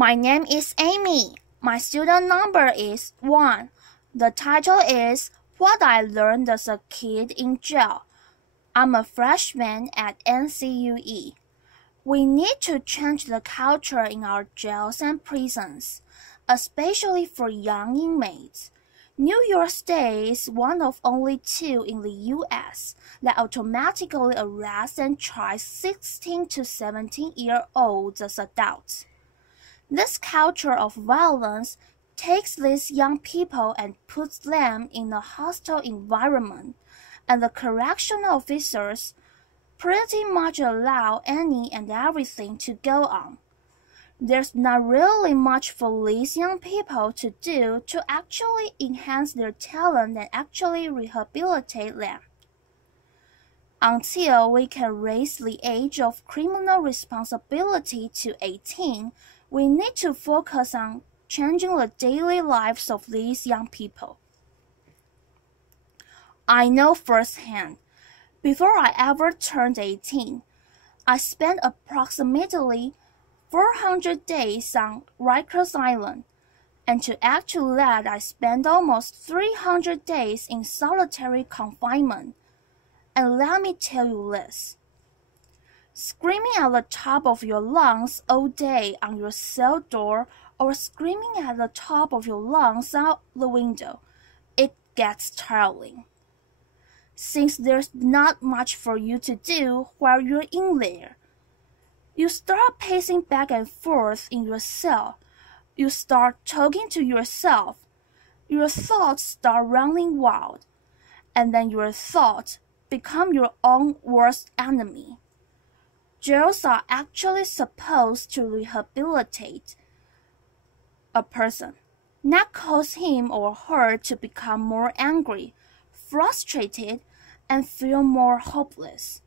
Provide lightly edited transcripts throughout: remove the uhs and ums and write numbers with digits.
My name is Amy. My student number is 1. The title is What I Learned as a Kid in Jail. I'm a freshman at NCUE. We need to change the culture in our jails and prisons, especially for young inmates. New York State is one of only 2 in the U.S. that automatically arrests and tries 16 to 17-year-olds as adults. This culture of violence takes these young people and puts them in a hostile environment, and the correctional officers pretty much allow any and everything to go on. There's not really much for these young people to do to actually enhance their talent and actually rehabilitate them. Until we can raise the age of criminal responsibility to 18, we need to focus on changing the daily lives of these young people. I know firsthand, before I ever turned 18, I spent approximately 400 days on Rikers Island, and to add to that, I spent almost 300 days in solitary confinement. And let me tell you this. Screaming at the top of your lungs all day on your cell door or screaming at the top of your lungs out the window, it gets tiring. Since there's not much for you to do while you're in there, you start pacing back and forth in your cell. You start talking to yourself. Your thoughts start running wild, and then your thoughts become your own worst enemy. Jails are actually supposed to rehabilitate a person, not cause him or her to become more angry, frustrated, and feel more hopeless.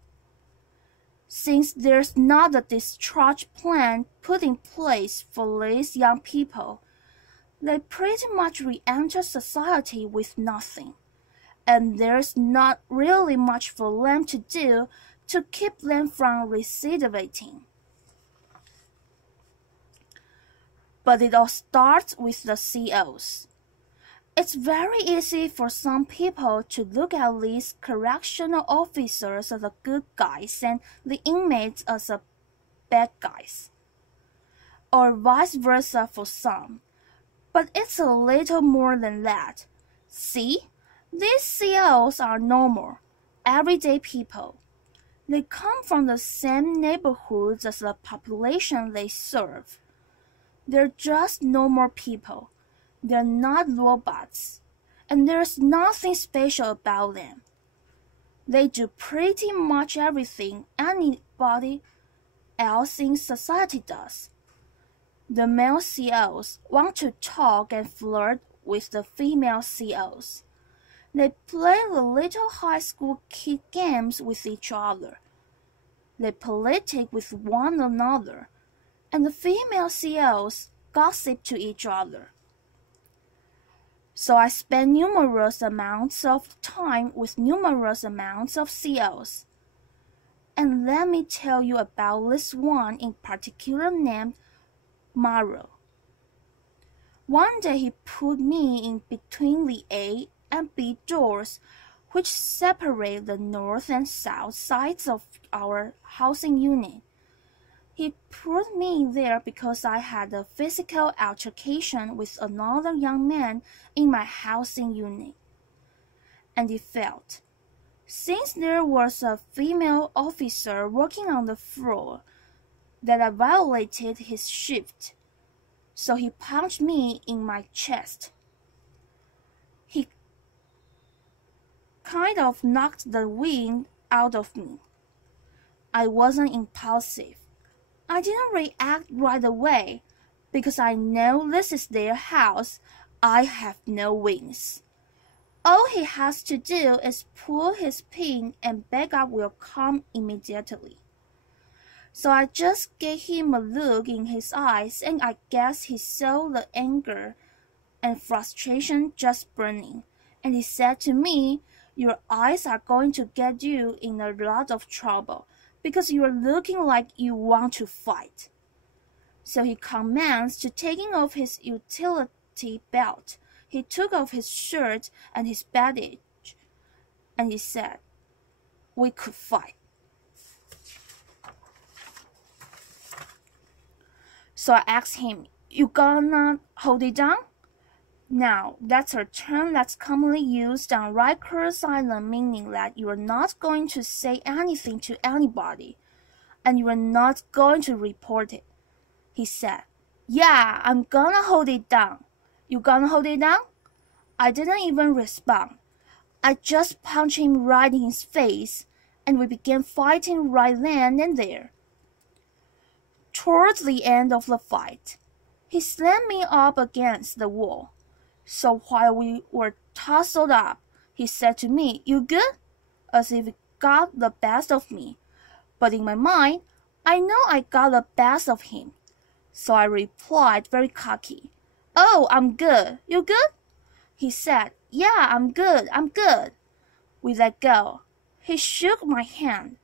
Since there's not a discharge plan put in place for these young people, they pretty much re-enter society with nothing, and there's not really much for them to do to keep them from recidivating. But it all starts with the COs. It's very easy for some people to look at these correctional officers as the good guys and the inmates as the bad guys, or vice versa for some. But it's a little more than that. See, these COs are normal, everyday people. They come from the same neighborhoods as the population they serve. They're just normal people. They're not robots, and there's nothing special about them. They do pretty much everything anybody else in society does. The male COs want to talk and flirt with the female COs. They play the little high school kid games with each other. They politic with one another, and the female COs gossip to each other. So I spend numerous amounts of time with numerous amounts of COs. And let me tell you about this one in particular named Mario. One day he put me in between the A and B doors, which separate the north and south sides of our housing unit. He put me there because I had a physical altercation with another young man in my housing unit. And he felt, since there was a female officer working on the floor, that I violated his shift. So he punched me in my chest. He kind of knocked the wind out of me. I wasn't impulsive. I didn't react right away because I know this is their house. I have no wings. All he has to do is pull his pin and backup will come immediately. So I just gave him a look in his eyes, and I guess he saw the anger and frustration just burning, and he said to me, "Your eyes are going to get you in a lot of trouble because you're looking like you want to fight." So he commenced to taking off his utility belt. He took off his shirt and his badge, and he said, "We could fight." So I asked him, "You gonna hold it down?" Now, that's a term that's commonly used on Rikers Island, meaning that you are not going to say anything to anybody, and you are not going to report it. He said, "Yeah, I'm gonna hold it down. You gonna hold it down?" I didn't even respond. I just punched him right in his face, and we began fighting right then and there. Towards the end of the fight, he slammed me up against the wall. So while we were tussled up, he said to me, "You good?" as if he got the best of me. But in my mind, I know I got the best of him. So I replied very cocky, "Oh, I'm good. You good?" He said, "Yeah, I'm good. I'm good." We let go. He shook my hand,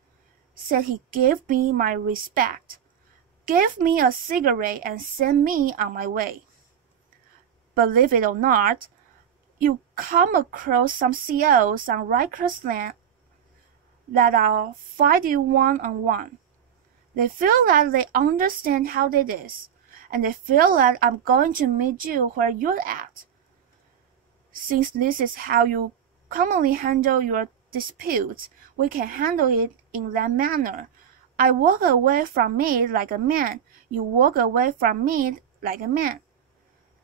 said he gave me my respect, gave me a cigarette, and sent me on my way. Believe it or not, you come across some CEOs on Rikers Island that will fight you one-on-one. They feel that they understand how it is, and they feel that I'm going to meet you where you're at. Since this is how you commonly handle your disputes, we can handle it in that manner. I walk away from it like a man. You walk away from me like a man.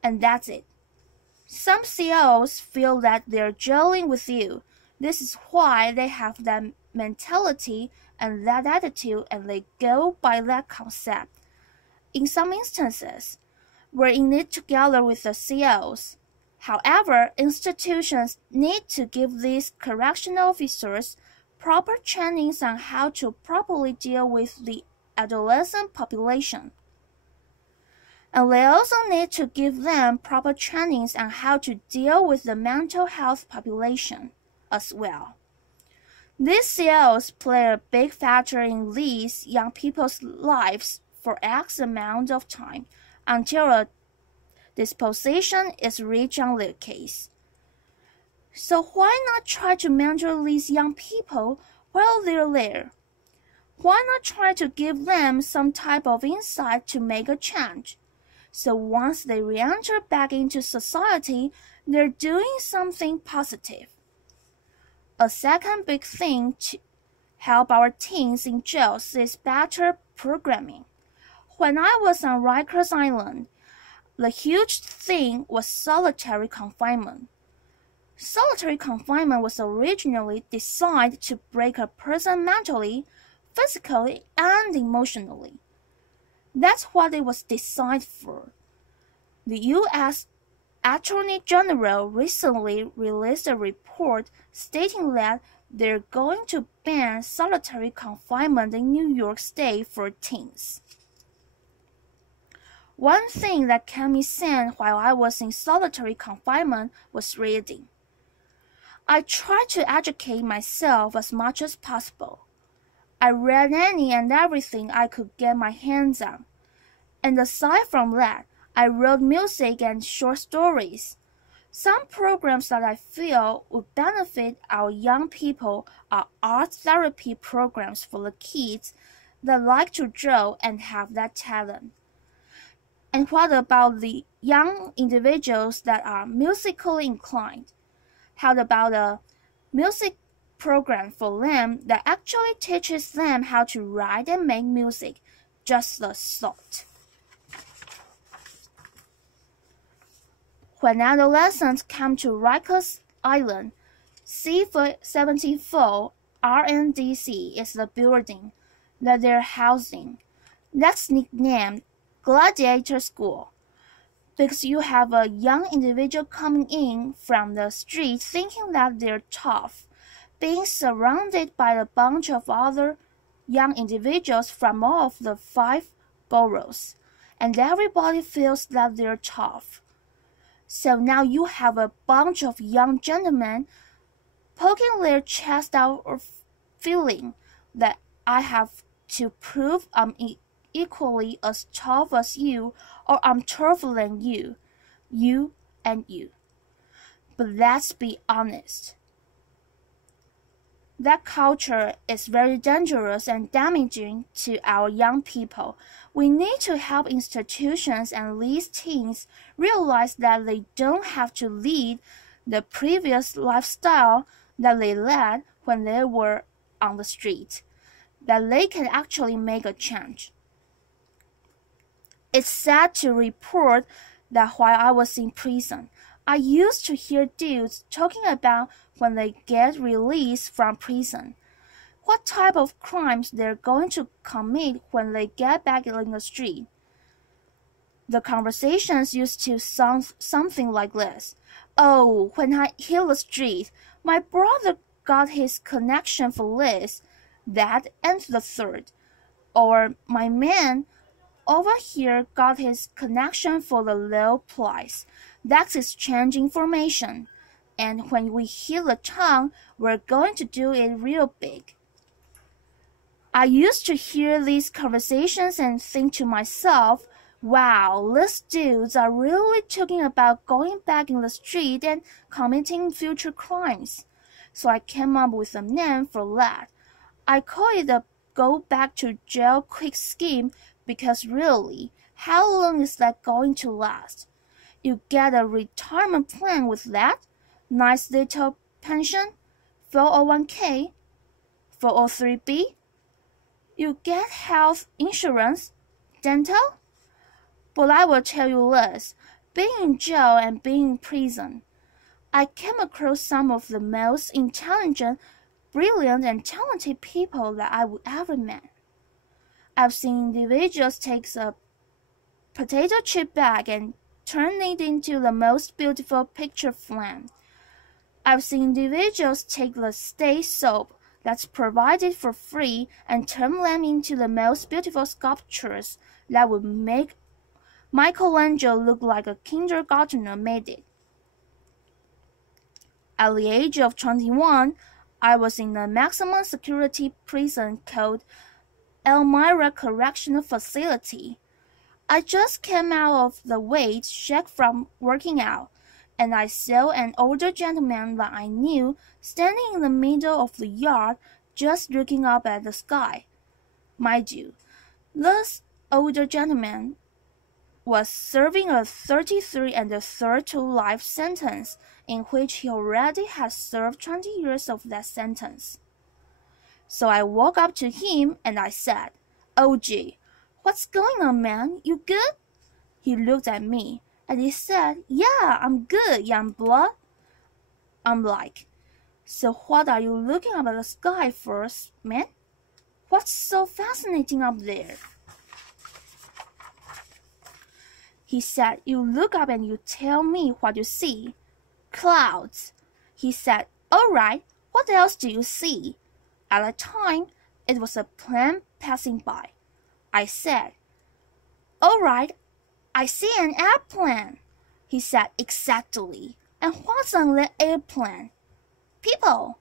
And that's it. Some CEOs feel that they're gelling with you. This is why they have that mentality and that attitude, and they go by that concept. In some instances, we're in it together with the CEOs. However, institutions need to give these correctional officers proper trainings on how to properly deal with the adolescent population. And they also need to give them proper trainings on how to deal with the mental health population as well. These CEOs play a big factor in these young people's lives for X amount of time until a disposition is reached on their case. So why not try to mentor these young people while they're there? Why not try to give them some type of insight to make a change? So once they re-enter back into society, they're doing something positive. A second big thing to help our teens in jails is better programming. When I was on Rikers Island, the huge thing was solitary confinement. Solitary confinement was originally designed to break a person mentally, physically, and emotionally. That's what it was designed for. The U.S. Attorney General recently released a report stating that they're going to ban solitary confinement in New York State for teens. One thing that kept me sane while I was in solitary confinement was reading. I tried to educate myself as much as possible. I read any and everything I could get my hands on. And aside from that, I wrote music and short stories. Some programs that I feel would benefit our young people are art therapy programs for the kids that like to draw and have that talent. And what about the young individuals that are musically inclined? How about a music program for them that actually teaches them how to write and make music? Just a thought. When adolescents come to Rikers Island, C-74 RNDC is the building that they're housing. That's nicknamed Gladiator School, because you have a young individual coming in from the street thinking that they're tough, being surrounded by a bunch of other young individuals from all of the 5 boroughs, and everybody feels that they're tough. So now you have a bunch of young gentlemen poking their chest out or feeling that I have to prove I'm equally as tough as you, or I'm tougher than you. You and you. But let's be honest. That culture is very dangerous and damaging to our young people. We need to help institutions and these teens realize that they don't have to lead the previous lifestyle that they led when they were on the street, that they can actually make a change. It's sad to report that while I was in prison, I used to hear dudes talking about when they get released from prison, what type of crimes they're going to commit when they get back in the street. The conversations used to sound something like this. Oh, when I hit the street, my brother got his connection for this, that, and the third. Or my man over here got his connection for the low price. That's exchange information. And when we hit the town, we're going to do it real big. I used to hear these conversations and think to myself, wow, these dudes are really talking about going back in the street and committing future crimes. So I came up with a name for that. I call it the go back to jail quick scheme because really, how long is that going to last? You get a retirement plan with that, nice little pension, 401k, 403b. You get health insurance, dental. But I will tell you this, being in jail and being in prison, I came across some of the most intelligent, brilliant, and talented people that I would ever met. I've seen individuals take a potato chip bag and turn it into the most beautiful picture frame. I've seen individuals take the state soap that's provided for free and turn them into the most beautiful sculptures that would make Michelangelo look like a kindergartner made it. At the age of 21, I was in a maximum security prison called Elmira Correctional Facility. I just came out of the weight check from working out, and I saw an older gentleman that I knew standing in the middle of the yard just looking up at the sky. Mind you, this older gentleman was serving a 33 and a third to life sentence in which he already had served 20 years of that sentence. So I walked up to him and I said, "Oh gee, what's going on, man? You good?" He looked at me and he said, "Yeah, I'm good, young blood." I'm like, "So what are you looking up at the sky for, man? What's so fascinating up there?" He said, "You look up and you tell me what you see." "Clouds." He said, "All right, what else do you see?" At the time, it was a plane passing by. I said, "All right, I see an airplane." He said, "Exactly. And what's on the airplane?" "People."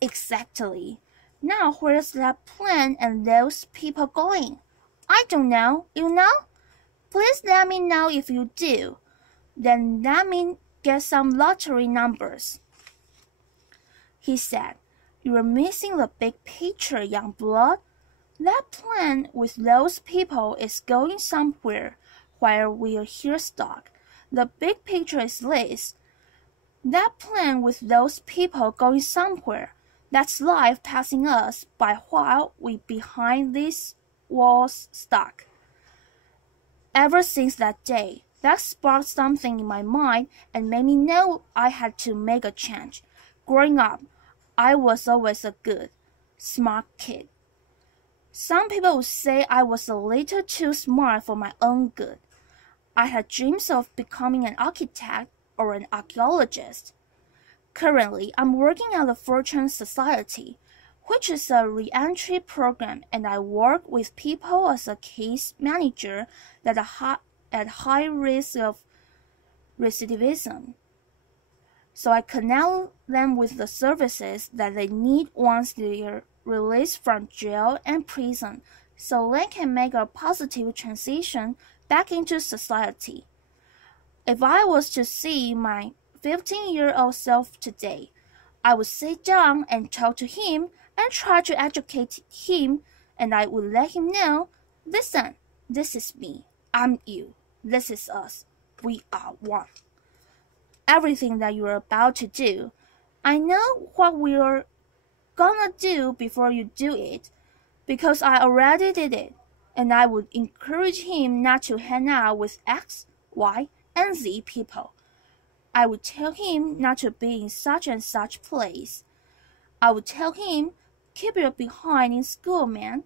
"Exactly. Now where's that plane and those people going?" "I don't know. You know?" "Please let me know if you do. Then let me get some lottery numbers." He said, "You're missing the big picture, young blood. That plane with those people is going somewhere while we're here stuck. The big picture is this. That plane with those people going somewhere, that's life passing us by while we behind these walls stuck." Ever since that day, that sparked something in my mind and made me know I had to make a change. Growing up, I was always a good, smart kid. Some people would say I was a little too smart for my own good. I had dreams of becoming an architect or an archaeologist. Currently, I'm working at the Fortune Society, which is a re-entry program, and I work with people as a case manager that are at high risk of recidivism. So I connect them with the services that they need once they are released from jail and prison so they can make a positive transition back into society. If I was to see my 15-year-old self today, I would sit down and talk to him and try to educate him, and I would let him know, listen, this is me, I'm you, this is us, we are one. Everything that you're about to do, I know what we're gonna do before you do it, because I already did it, and I would encourage him not to hang out with X, Y, and Z people. I would tell him not to be in such and such place. I would tell him, keep your behind in school, man,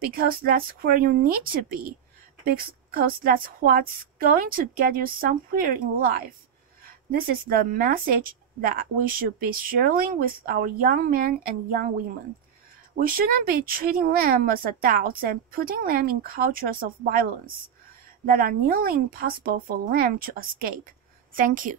because that's where you need to be, because that's what's going to get you somewhere in life. This is the message that we should be sharing with our young men and young women. We shouldn't be treating them as adults and putting them in cultures of violence that are nearly impossible for them to escape. Thank you.